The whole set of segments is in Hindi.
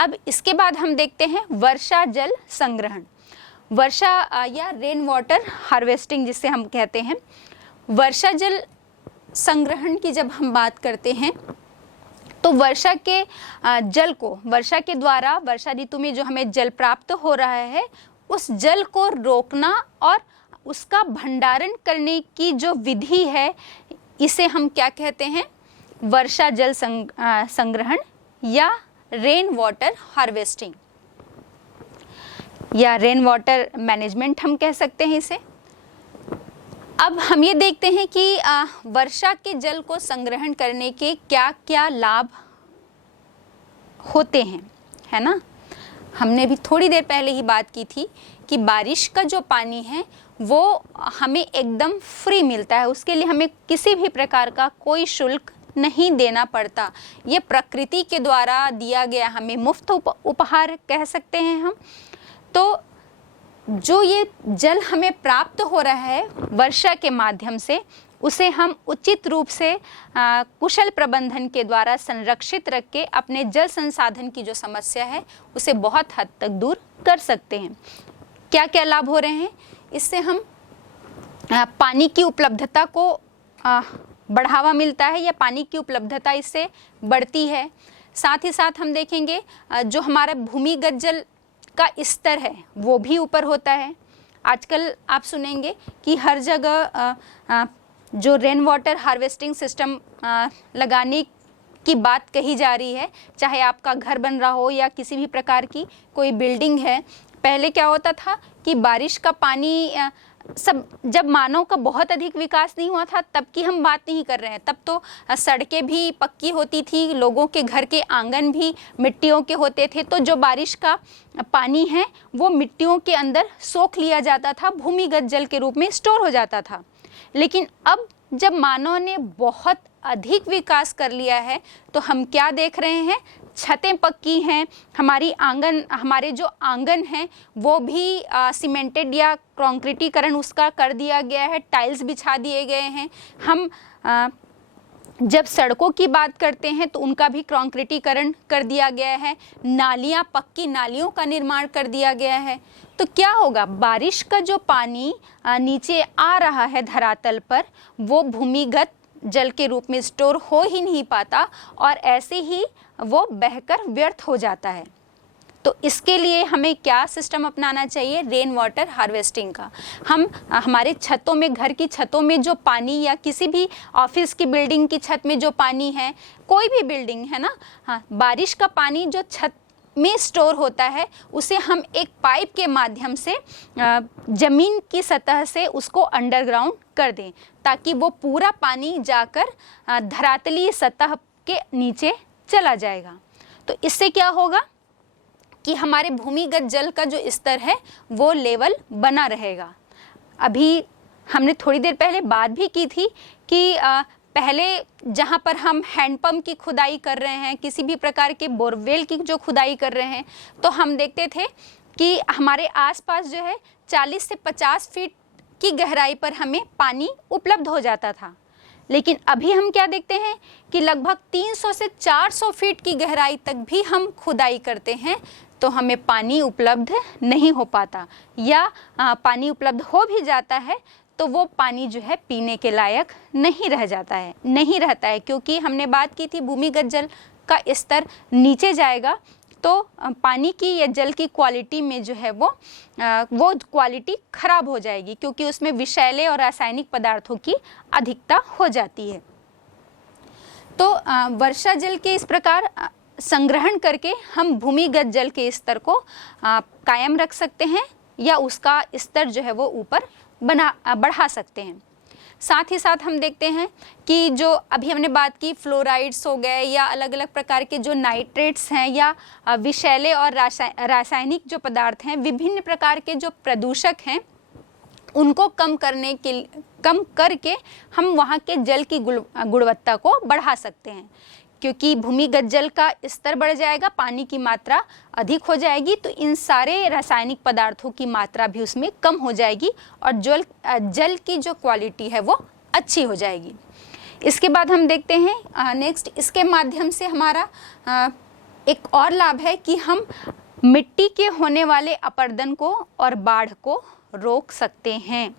अब इसके बाद हम देखते हैं वर्षा जल संग्रहण। वर्षा या रेन वाटर हार्वेस्टिंग जिसे हम कहते हैं। वर्षा जल संग्रहण की जब हम बात करते हैं तो वर्षा के जल को, वर्षा के द्वारा वर्षा ऋतु में जो हमें जल प्राप्त हो रहा है उस जल को रोकना और उसका भंडारण करने की जो विधि है इसे हम क्या कहते हैं, वर्षा जल संग्रहण या रेन वाटर हार्वेस्टिंग या रेन वाटर मैनेजमेंट हम कह सकते हैं इसे। अब हम ये देखते हैं कि वर्षा के जल को संग्रहण करने के क्या क्या लाभ होते हैं, है ना। हमने भी थोड़ी देर पहले ही बात की थी कि बारिश का जो पानी है वो हमें एकदम फ्री मिलता है, उसके लिए हमें किसी भी प्रकार का कोई शुल्क नहीं देना पड़ता। ये प्रकृति के द्वारा दिया गया हमें मुफ्त उपहार कह सकते हैं हम। तो जो ये जल हमें प्राप्त हो रहा है वर्षा के माध्यम से, उसे हम उचित रूप से कुशल प्रबंधन के द्वारा संरक्षित रख के अपने जल संसाधन की जो समस्या है उसे बहुत हद तक दूर कर सकते हैं। क्या क्या लाभ हो रहे हैं इससे? हम पानी की उपलब्धता को बढ़ावा मिलता है या पानी की उपलब्धता इससे बढ़ती है। साथ ही साथ हम देखेंगे जो हमारा भूमिगत जल का स्तर है वो भी ऊपर होता है। आजकल आप सुनेंगे कि हर जगह जो रेन वाटर हार्वेस्टिंग सिस्टम लगाने की बात कही जा रही है, चाहे आपका घर बन रहा हो या किसी भी प्रकार की कोई बिल्डिंग है। पहले क्या होता था कि बारिश का पानी सब, जब मानव का बहुत अधिक विकास नहीं हुआ था तब की हम बात नहीं कर रहे हैं, तब तो सड़कें भी पक्की होती थी, लोगों के घर के आंगन भी मिट्टियों के होते थे, तो जो बारिश का पानी है वो मिट्टियों के अंदर सोख लिया जाता था, भूमिगत जल के रूप में स्टोर हो जाता था। लेकिन अब जब मानव ने बहुत अधिक विकास कर लिया है तो हम क्या देख रहे हैं, छतें पक्की हैं, हमारे जो आंगन हैं वो भी सीमेंटेड या कंक्रीटीकरण उसका कर दिया गया है, टाइल्स बिछा दिए गए हैं। हम जब सड़कों की बात करते हैं तो उनका भी कंक्रीटीकरण कर दिया गया है, नालियाँ, पक्की नालियों का निर्माण कर दिया गया है। तो क्या होगा, बारिश का जो पानी नीचे आ रहा है धरातल पर वो भूमिगत जल के रूप में स्टोर हो ही नहीं पाता और ऐसे ही वो बहकर व्यर्थ हो जाता है। तो इसके लिए हमें क्या सिस्टम अपनाना चाहिए, रेन वाटर हार्वेस्टिंग का। हम हमारे छतों में, घर की छतों में जो पानी या किसी भी ऑफिस की बिल्डिंग की छत में जो पानी है, कोई भी बिल्डिंग है ना, हाँ, बारिश का पानी जो छत में स्टोर होता है उसे हम एक पाइप के माध्यम से जमीन की सतह से उसको अंडरग्राउंड कर दें ताकि वो पूरा पानी जाकर धरातलीय सतह के नीचे चला जाएगा। तो इससे क्या होगा कि हमारे भूमिगत जल का जो स्तर है वो लेवल बना रहेगा। अभी हमने थोड़ी देर पहले बात भी की थी कि पहले जहाँ पर हम हैंडपम्प की खुदाई कर रहे हैं, किसी भी प्रकार के बोरवेल की जो खुदाई कर रहे हैं, तो हम देखते थे कि हमारे आसपास जो है 40 से 50 फीट की गहराई पर हमें पानी उपलब्ध हो जाता था। लेकिन अभी हम क्या देखते हैं कि लगभग 300 से 400 फीट की गहराई तक भी हम खुदाई करते हैं तो हमें पानी उपलब्ध नहीं हो पाता, या पानी उपलब्ध हो भी जाता है तो वो पानी जो है पीने के लायक नहीं रहता है, क्योंकि हमने बात की थी भूमिगत जल का स्तर नीचे जाएगा तो पानी की या जल की क्वालिटी में जो है वो क्वालिटी खराब हो जाएगी, क्योंकि उसमें विषैले और रासायनिक पदार्थों की अधिकता हो जाती है। तो वर्षा जल के इस प्रकार संग्रहण करके हम भूमिगत जल के स्तर को कायम रख सकते हैं या उसका स्तर जो है वो ऊपर बढ़ा सकते हैं। साथ ही साथ हम देखते हैं कि जो अभी हमने बात की फ्लोराइड्स हो गए या अलग अलग प्रकार के जो नाइट्रेट्स हैं या विषैले और रासायनिक जो पदार्थ हैं, विभिन्न प्रकार के जो प्रदूषक हैं, उनको कम करके हम वहाँ के जल की गुणवत्ता को बढ़ा सकते हैं। क्योंकि भूमिगत जल का स्तर बढ़ जाएगा, पानी की मात्रा अधिक हो जाएगी, तो इन सारे रासायनिक पदार्थों की मात्रा भी उसमें कम हो जाएगी और जल की जो क्वालिटी है वो अच्छी हो जाएगी। इसके बाद हम देखते हैं नेक्स्ट, इसके माध्यम से हमारा एक और लाभ है कि हम मिट्टी के होने वाले अपरदन को और बाढ़ को रोक सकते हैं।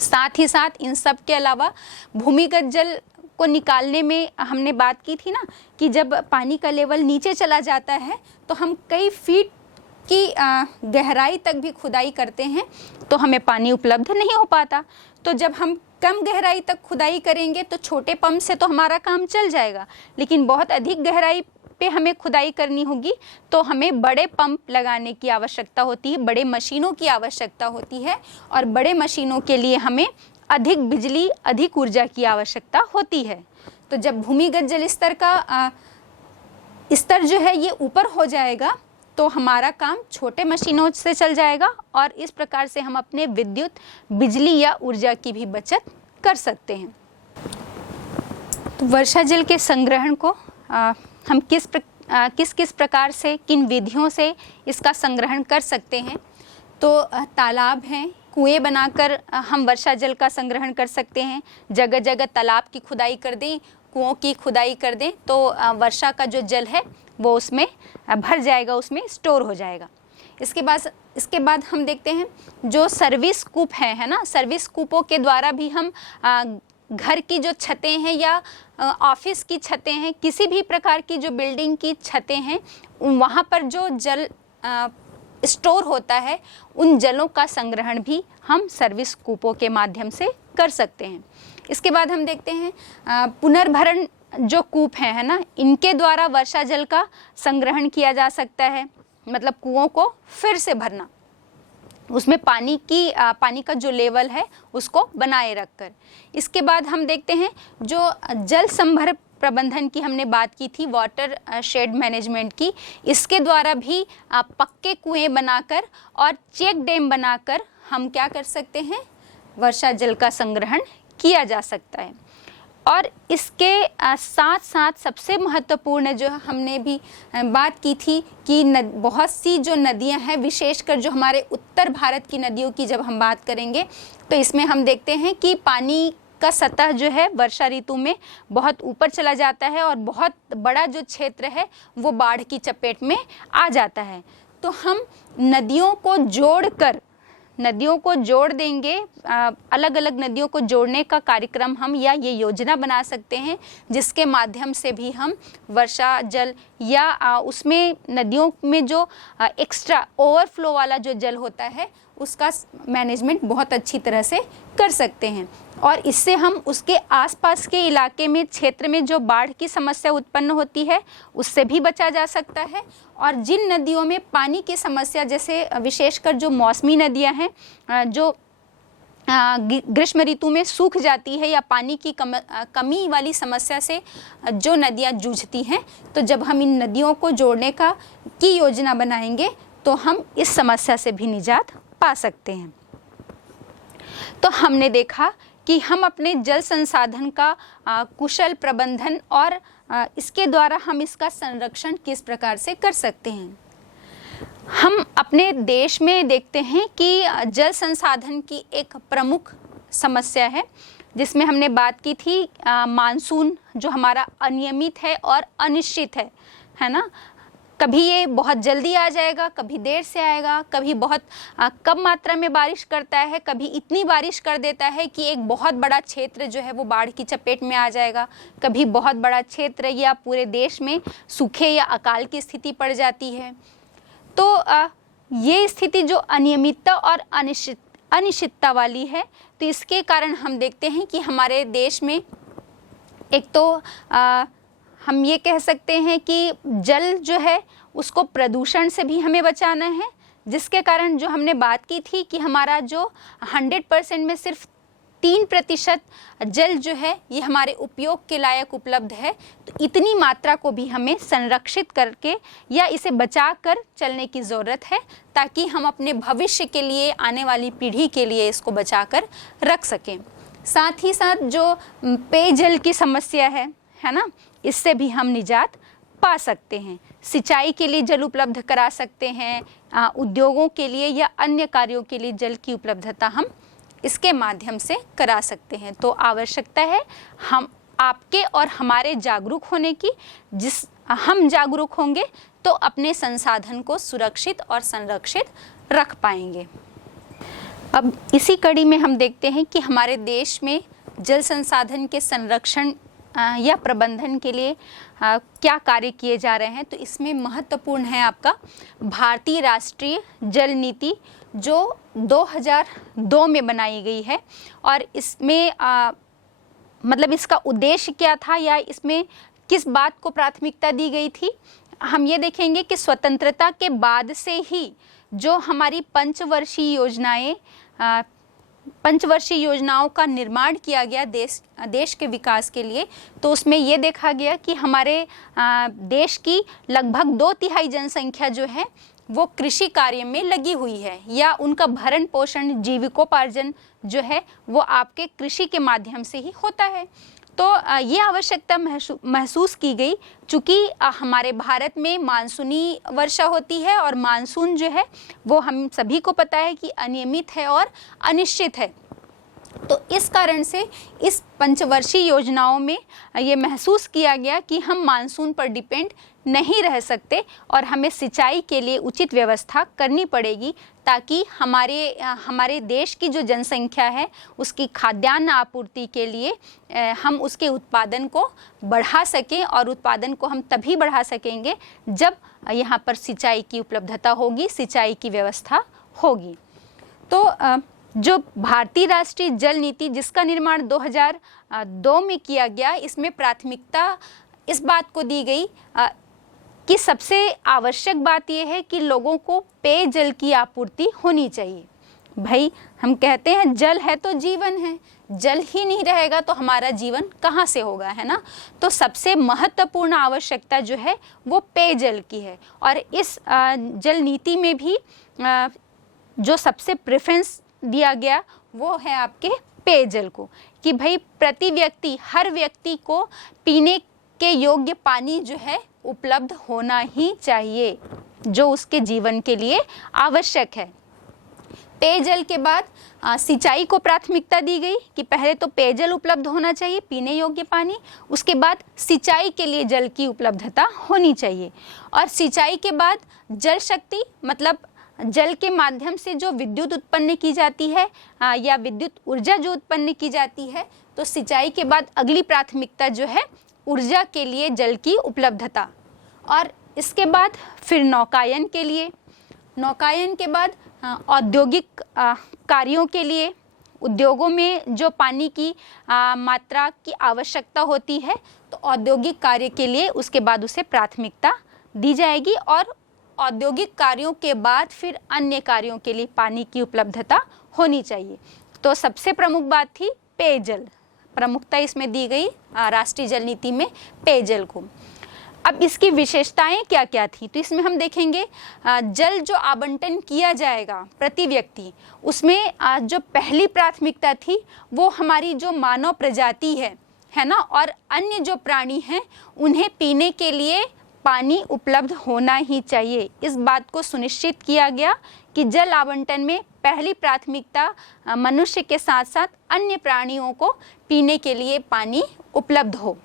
साथ ही साथ इन सब के अलावा भूमिगत जल को निकालने में हमने बात की थी ना कि जब पानी का लेवल नीचे चला जाता है तो हम कई फीट की गहराई तक भी खुदाई करते हैं तो हमें पानी उपलब्ध नहीं हो पाता। तो जब हम कम गहराई तक खुदाई करेंगे तो छोटे पंप से तो हमारा काम चल जाएगा, लेकिन बहुत अधिक गहराई पे हमें खुदाई करनी होगी तो हमें बड़े पंप लगाने की आवश्यकता होती है, बड़े मशीनों की आवश्यकता होती है, और बड़े मशीनों के लिए हमें अधिक बिजली, अधिक ऊर्जा की आवश्यकता होती है। तो जब भूमिगत जल स्तर का स्तर जो है ये ऊपर हो जाएगा तो हमारा काम छोटे मशीनों से चल जाएगा और इस प्रकार से हम अपने विद्युत, बिजली या ऊर्जा की भी बचत कर सकते हैं। तो वर्षा जल के संग्रहण को हम किस प्रकार से, किन विधियों से इसका संग्रहण कर सकते हैं। तो तालाब हैं, कुएं बनाकर हम वर्षा जल का संग्रहण कर सकते हैं। जगह जगह तालाब की खुदाई कर दें, कुओं की खुदाई कर दें तो वर्षा का जो जल है वो उसमें भर जाएगा, उसमें स्टोर हो जाएगा। इसके बाद हम देखते हैं जो सर्विस कूप है ना, सर्विस कूपों के द्वारा भी हम घर की जो छतें हैं या ऑफिस की छतें हैं, किसी भी प्रकार की जो बिल्डिंग की छतें हैं, वहाँ पर जो जल स्टोर होता है उन जलों का संग्रहण भी हम सर्विस कूपों के माध्यम से कर सकते हैं। इसके बाद हम देखते हैं पुनर्भरण जो कूप है ना, इनके द्वारा वर्षा जल का संग्रहण किया जा सकता है, मतलब कुओं को फिर से भरना, उसमें पानी का जो लेवल है उसको बनाए रखकर। इसके बाद हम देखते हैं जो जल संभर प्रबंधन की हमने बात की थी, वाटर शेड मैनेजमेंट की, इसके द्वारा भी पक्के कुएं बनाकर और चेक डैम बनाकर हम क्या कर सकते हैं, वर्षा जल का संग्रहण किया जा सकता है। और इसके साथ साथ सबसे महत्वपूर्ण जो हमने भी बात की थी कि बहुत सी जो नदियां हैं, विशेषकर जो हमारे उत्तर भारत की नदियों की जब हम बात करेंगे तो इसमें हम देखते हैं कि पानी का सतह जो है वर्षा ऋतु में बहुत ऊपर चला जाता है और बहुत बड़ा जो क्षेत्र है वो बाढ़ की चपेट में आ जाता है। तो हम नदियों को जोड़ देंगे, अलग अलग नदियों को जोड़ने का कार्यक्रम हम या ये योजना बना सकते हैं, जिसके माध्यम से भी हम वर्षा जल या उसमें नदियों में जो एक्स्ट्रा ओवरफ्लो वाला जो जल होता है उसका मैनेजमेंट बहुत अच्छी तरह से कर सकते हैं। और इससे हम उसके आसपास के इलाके में, क्षेत्र में जो बाढ़ की समस्या उत्पन्न होती है उससे भी बचा जा सकता है। और जिन नदियों में पानी की समस्या, जैसे विशेषकर जो मौसमी नदियां हैं जो ग्रीष्म ऋतु में सूख जाती है या पानी की कमी वाली समस्या से जो नदियां जूझती हैं, तो जब हम इन नदियों को जोड़ने की योजना बनाएंगे तो हम इस समस्या से भी निजात पा सकते हैं। तो हमने देखा कि हम अपने जल संसाधन का कुशल प्रबंधन और इसके द्वारा हम इसका संरक्षण किस प्रकार से कर सकते हैं। हम अपने देश में देखते हैं कि जल संसाधन की एक प्रमुख समस्या है, जिसमें हमने बात की थी मानसून जो हमारा अनियमित है और अनिश्चित है ना। कभी ये बहुत जल्दी आ जाएगा, कभी देर से आएगा, कभी बहुत कम मात्रा में बारिश करता है, कभी इतनी बारिश कर देता है कि एक बहुत बड़ा क्षेत्र जो है वो बाढ़ की चपेट में आ जाएगा, कभी बहुत बड़ा क्षेत्र या पूरे देश में सूखे या अकाल की स्थिति पड़ जाती है। तो ये स्थिति जो अनियमितता और अनिश्चितता वाली है, तो इसके कारण हम देखते हैं कि हमारे देश में एक तो हम ये कह सकते हैं कि जल जो है उसको प्रदूषण से भी हमें बचाना है, जिसके कारण जो हमने बात की थी कि हमारा जो 100% में सिर्फ 3% जल जो है ये हमारे उपयोग के लायक उपलब्ध है। तो इतनी मात्रा को भी हमें संरक्षित करके या इसे बचा कर चलने की ज़रूरत है, ताकि हम अपने भविष्य के लिए, आने वाली पीढ़ी के लिए इसको बचा कर रख सकें। साथ ही साथ जो पेयजल की समस्या है ना, इससे भी हम निजात पा सकते हैं। सिंचाई के लिए जल उपलब्ध करा सकते हैं, उद्योगों के लिए या अन्य कार्यों के लिए जल की उपलब्धता हम इसके माध्यम से करा सकते हैं। तो आवश्यकता है हम आपके और हमारे जागरूक होने की, जिस हम जागरूक होंगे तो अपने संसाधन को सुरक्षित और संरक्षित रख पाएंगे। अब इसी कड़ी में हम देखते हैं कि हमारे देश में जल संसाधन के संरक्षण या प्रबंधन के लिए क्या कार्य किए जा रहे हैं। तो इसमें महत्वपूर्ण है आपका भारतीय राष्ट्रीय जल नीति, जो 2002 में बनाई गई है। और इसमें मतलब इसका उद्देश्य क्या था या इसमें किस बात को प्राथमिकता दी गई थी, हम ये देखेंगे कि स्वतंत्रता के बाद से ही जो हमारी पंचवर्षीय योजनाओं का निर्माण किया गया देश के विकास के लिए, तो उसमें ये देखा गया कि हमारे देश की लगभग 2/3 जनसंख्या जो है वो कृषि कार्य में लगी हुई है, या उनका भरण पोषण जीविकोपार्जन जो है वो आपके कृषि के माध्यम से ही होता है। तो ये आवश्यकता महसूस की गई, चूँकि हमारे भारत में मानसूनी वर्षा होती है और मानसून जो है वो हम सभी को पता है कि अनियमित है और अनिश्चित है। तो इस कारण से इस पंचवर्षीय योजनाओं में ये महसूस किया गया कि हम मानसून पर डिपेंड नहीं रह सकते और हमें सिंचाई के लिए उचित व्यवस्था करनी पड़ेगी, ताकि हमारे देश की जो जनसंख्या है उसकी खाद्यान्न आपूर्ति के लिए हम उसके उत्पादन को बढ़ा सकें। और उत्पादन को हम तभी बढ़ा सकेंगे जब यहाँ पर सिंचाई की उपलब्धता होगी, सिंचाई की व्यवस्था होगी। तो जो भारतीय राष्ट्रीय जल नीति जिसका निर्माण 2002 में किया गया, इसमें प्राथमिकता इस बात को दी गई कि सबसे आवश्यक बात यह है कि लोगों को पेयजल की आपूर्ति होनी चाहिए। भाई हम कहते हैं जल है तो जीवन है, जल ही नहीं रहेगा तो हमारा जीवन कहाँ से होगा, है ना। तो सबसे महत्वपूर्ण आवश्यकता जो है वो पेयजल की है। और इस जल नीति में भी जो सबसे प्रेफरेंस दिया गया वो है आपके पेयजल को, कि भाई प्रति व्यक्ति, हर व्यक्ति को पीने के योग्य पानी जो है उपलब्ध होना ही चाहिए, जो उसके जीवन के लिए आवश्यक है। पेयजल के बाद सिंचाई को प्राथमिकता दी गई कि पहले तो पेयजल उपलब्ध होना चाहिए, पीने योग्य पानी, उसके बाद सिंचाई के लिए जल की उपलब्धता होनी चाहिए। और सिंचाई के बाद जल शक्ति, मतलब जल के माध्यम से जो विद्युत उत्पन्न की जाती है या विद्युत ऊर्जा जो उत्पन्न की जाती है, तो सिंचाई के बाद अगली प्राथमिकता जो है ऊर्जा के लिए जल की उपलब्धता। और इसके बाद फिर नौकायन के लिए, नौकायन के बाद औद्योगिक कार्यों के लिए, उद्योगों में जो पानी की मात्रा की आवश्यकता होती है तो औद्योगिक कार्य के लिए उसके बाद उसे प्राथमिकता दी जाएगी। और औद्योगिक कार्यों के बाद फिर अन्य कार्यों के लिए पानी की उपलब्धता होनी चाहिए। तो सबसे प्रमुख बात थी पेयजल, प्रमुखता इसमें दी गई राष्ट्रीय जल नीति में पेयजल को। अब इसकी विशेषताएं क्या क्या थी, तो इसमें हम देखेंगे जल जो आवंटन किया जाएगा प्रति व्यक्ति, उसमें जो पहली प्राथमिकता थी वो हमारी जो मानव प्रजाति है ना, और अन्य जो प्राणी हैं उन्हें पीने के लिए पानी उपलब्ध होना ही चाहिए। इस बात को सुनिश्चित किया गया कि जल आवंटन में पहली प्राथमिकता मनुष्य के साथ साथ अन्य प्राणियों को पीने के लिए पानी उपलब्ध हो।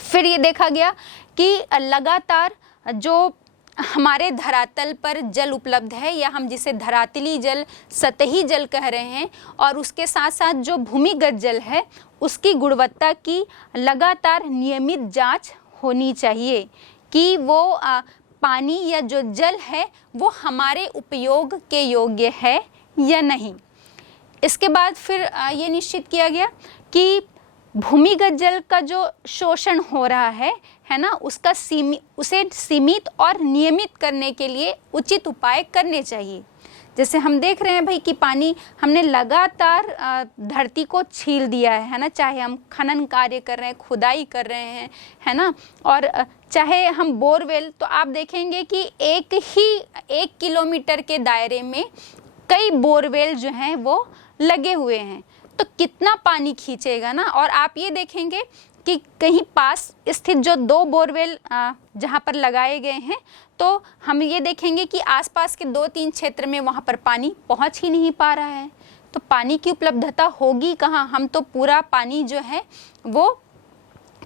फिर ये देखा गया कि लगातार जो हमारे धरातल पर जल उपलब्ध है, या हम जिसे धरातली जल, सतही जल कह रहे हैं, और उसके साथ साथ जो भूमिगत जल है उसकी गुणवत्ता की लगातार नियमित जांच होनी चाहिए कि वो पानी या जो जल है वो हमारे उपयोग के योग्य है या नहीं। इसके बाद फिर ये निश्चित किया गया कि भूमिगत जल का जो शोषण हो रहा है ना, उसे सीमित और नियमित करने के लिए उचित उपाय करने चाहिए। जैसे हम देख रहे हैं भाई कि पानी हमने लगातार धरती को छील दिया है ना, चाहे हम खनन कार्य कर रहे हैं, खुदाई कर रहे हैं, है ना, और चाहे हम बोरवेल, तो आप देखेंगे कि 1 किलोमीटर के दायरे में कई बोरवेल जो हैं वो लगे हुए हैं, तो कितना पानी खींचेगा ना। और आप ये देखेंगे कि कहीं पास स्थित जो 2 बोरवेल जहाँ पर लगाए गए हैं, तो हम ये देखेंगे कि आसपास के 2-3 क्षेत्र में वहाँ पर पानी पहुँच ही नहीं पा रहा है। तो पानी की उपलब्धता होगी कहाँ, हम तो पूरा पानी जो है वो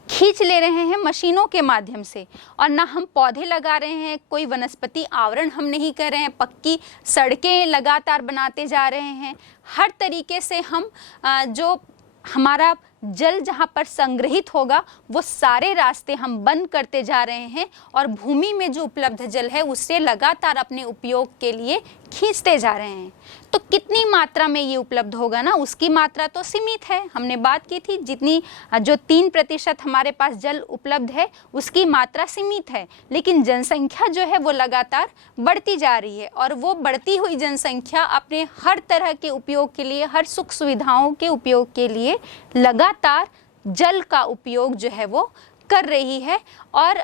खींच ले रहे हैं मशीनों के माध्यम से, और ना हम पौधे लगा रहे हैं, कोई वनस्पति आवरण हम नहीं कर रहे हैं, पक्की सड़कें लगातार बनाते जा रहे हैं। हर तरीके से हम जो हमारा जल जहाँ पर संग्रहित होगा वो सारे रास्ते हम बंद करते जा रहे हैं, और भूमि में जो उपलब्ध जल है उससे लगातार अपने उपयोग के लिए खींचते जा रहे हैं। तो कितनी मात्रा में ये उपलब्ध होगा ना, उसकी मात्रा तो सीमित है। हमने बात की थी जितनी जो 3% हमारे पास जल उपलब्ध है उसकी मात्रा सीमित है, लेकिन जनसंख्या जो है वो लगातार बढ़ती जा रही है, और वो बढ़ती हुई जनसंख्या अपने हर तरह के उपयोग के लिए, हर सुख सुविधाओं के उपयोग के लिए लगातार जल का उपयोग जो है वो कर रही है, और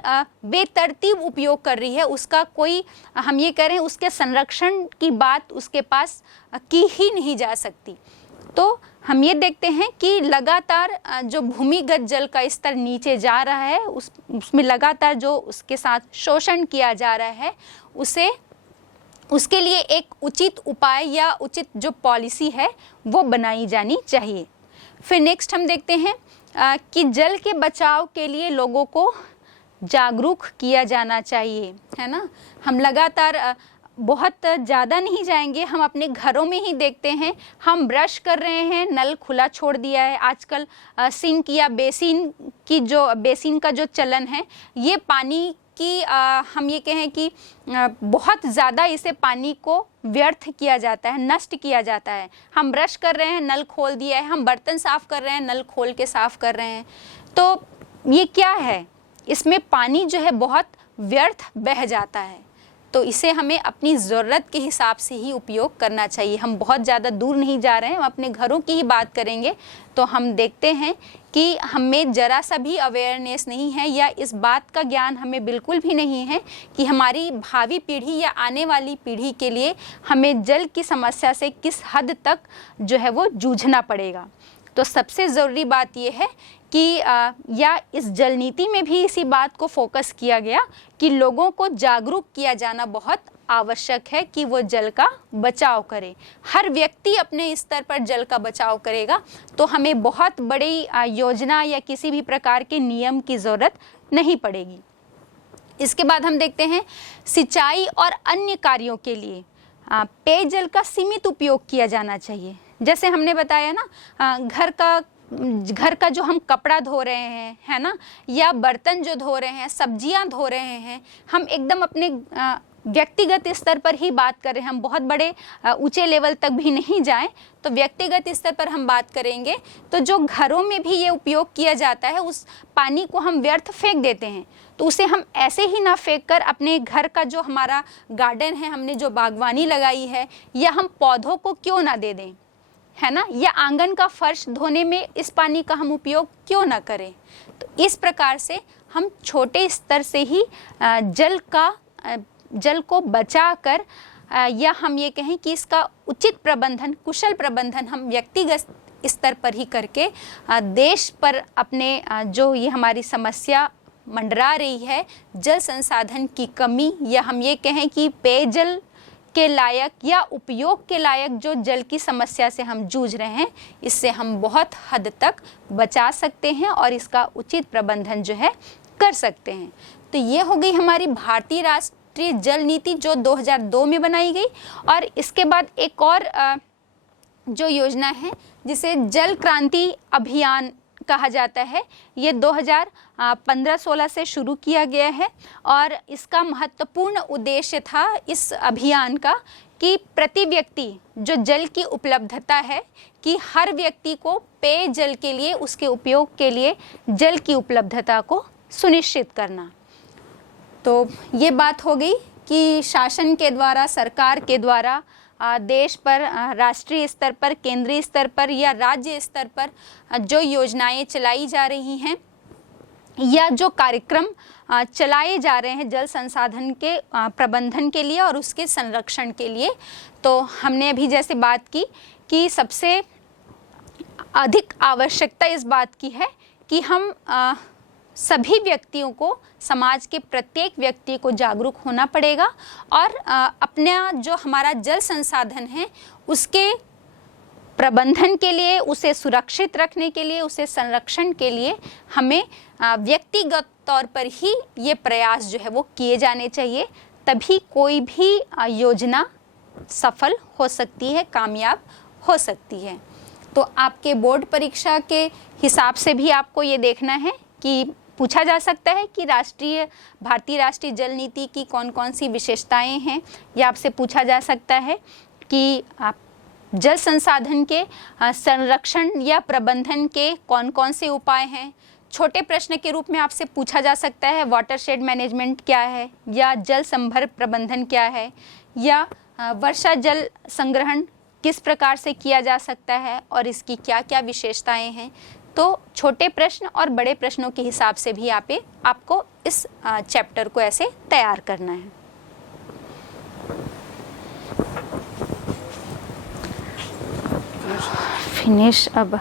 बेतरतीब उपयोग कर रही है। उसका कोई, हम ये कह रहे हैं, उसके संरक्षण की बात उसके पास की ही नहीं जा सकती। तो हम ये देखते हैं कि लगातार जो भूमिगत जल का स्तर नीचे जा रहा है, उसमें लगातार जो उसके साथ शोषण किया जा रहा है, उसके लिए एक उचित उपाय या उचित जो पॉलिसी है वो बनाई जानी चाहिए। फिर नेक्स्ट हम देखते हैं कि जल के बचाव के लिए लोगों को जागरूक किया जाना चाहिए, है ना। हम लगातार बहुत ज़्यादा नहीं जाएंगे, हम अपने घरों में ही देखते हैं, हम ब्रश कर रहे हैं, नल खुला छोड़ दिया है। आजकल सिंक या बेसिन का जो चलन है, ये पानी कि हम ये कहें कि बहुत ज़्यादा इसे पानी को व्यर्थ किया जाता है, नष्ट किया जाता है। हम ब्रश कर रहे हैं, नल खोल दिया है, हम बर्तन साफ़ कर रहे हैं, नल खोल के साफ़ कर रहे हैं। तो ये क्या है, इसमें पानी जो है बहुत व्यर्थ बह जाता है। तो इसे हमें अपनी ज़रूरत के हिसाब से ही उपयोग करना चाहिए। हम बहुत ज़्यादा दूर नहीं जा रहे हैं, हम अपने घरों की ही बात करेंगे तो हम देखते हैं कि हमें ज़रा सा भी अवेयरनेस नहीं है, या इस बात का ज्ञान हमें बिल्कुल भी नहीं है कि हमारी भावी पीढ़ी या आने वाली पीढ़ी के लिए हमें जल की समस्या से किस हद तक जो है वो जूझना पड़ेगा। तो सबसे ज़रूरी बात यह है कि या इस जल नीति में भी इसी बात को फोकस किया गया कि लोगों को जागरूक किया जाना बहुत आवश्यक है कि वो जल का बचाव करे। हर व्यक्ति अपने स्तर पर जल का बचाव करेगा तो हमें बहुत बड़ी योजना या किसी भी प्रकार के नियम की ज़रूरत नहीं पड़ेगी। इसके बाद हम देखते हैं सिंचाई और अन्य कार्यों के लिए पेयजल का सीमित उपयोग किया जाना चाहिए। जैसे हमने बताया ना, घर का जो हम कपड़ा धो रहे हैं, है ना, या बर्तन जो धो रहे हैं, सब्जियां धो रहे हैं, हम एकदम अपने व्यक्तिगत स्तर पर ही बात कर रहे हैं, हम बहुत बड़े ऊंचे लेवल तक भी नहीं जाएं। तो व्यक्तिगत स्तर पर हम बात करेंगे तो जो घरों में भी ये उपयोग किया जाता है, उस पानी को हम व्यर्थ फेंक देते हैं। तो उसे हम ऐसे ही ना फेंक कर अपने घर का जो हमारा गार्डन है, हमने जो बागवानी लगाई है, या हम पौधों को क्यों ना दे दें, है ना, या आंगन का फर्श धोने में इस पानी का हम उपयोग क्यों ना करें। तो इस प्रकार से हम छोटे स्तर से ही जल को बचा कर, या हम ये कहें कि इसका उचित प्रबंधन, कुशल प्रबंधन हम व्यक्तिगत स्तर पर ही करके देश पर अपने जो ये हमारी समस्या मंडरा रही है, जल संसाधन की कमी, या हम ये कहें कि पेयजल के लायक या उपयोग के लायक जो जल की समस्या से हम जूझ रहे हैं, इससे हम बहुत हद तक बचा सकते हैं और इसका उचित प्रबंधन जो है कर सकते हैं। तो ये हो गई हमारी भारतीय राष्ट्रीय जल नीति जो 2002 में बनाई गई। और इसके बाद एक और जो योजना है जिसे जल क्रांति अभियान कहा जाता है, ये 2015-16 से शुरू किया गया है। और इसका महत्वपूर्ण उद्देश्य था इस अभियान का कि प्रति व्यक्ति जो जल की उपलब्धता है, कि हर व्यक्ति को पेयजल के लिए, उसके उपयोग के लिए जल की उपलब्धता को सुनिश्चित करना। तो ये बात हो गई कि शासन के द्वारा, सरकार के द्वारा देश पर, राष्ट्रीय स्तर पर, केंद्रीय स्तर पर या राज्य स्तर पर जो योजनाएं चलाई जा रही हैं या जो कार्यक्रम चलाए जा रहे हैं जल संसाधन के प्रबंधन के लिए और उसके संरक्षण के लिए। तो हमने अभी जैसे बात की कि सबसे अधिक आवश्यकता इस बात की है कि हम सभी व्यक्तियों को, समाज के प्रत्येक व्यक्ति को जागरूक होना पड़ेगा और अपना जो हमारा जल संसाधन है उसके प्रबंधन के लिए, उसे सुरक्षित रखने के लिए, उसे संरक्षण के लिए हमें व्यक्तिगत तौर पर ही ये प्रयास जो है वो किए जाने चाहिए, तभी कोई भी योजना सफल हो सकती है, कामयाब हो सकती है। तो आपके बोर्ड परीक्षा के हिसाब से भी आपको ये देखना है कि पूछा जा सकता है कि भारतीय राष्ट्रीय जल नीति की कौन कौन सी विशेषताएं हैं, या आपसे पूछा जा सकता है कि आप जल संसाधन के संरक्षण या प्रबंधन के कौन कौन से उपाय हैं। छोटे प्रश्न के रूप में आपसे पूछा जा सकता है वाटरशेड मैनेजमेंट क्या है, या जल संभर प्रबंधन क्या है, या वर्षा जल संग्रहण किस प्रकार से किया जा सकता है और इसकी क्या क्या विशेषताएं हैं। तो छोटे प्रश्न और बड़े प्रश्नों के हिसाब से भी आपको इस चैप्टर को ऐसे तैयार करना है। फिनिश अब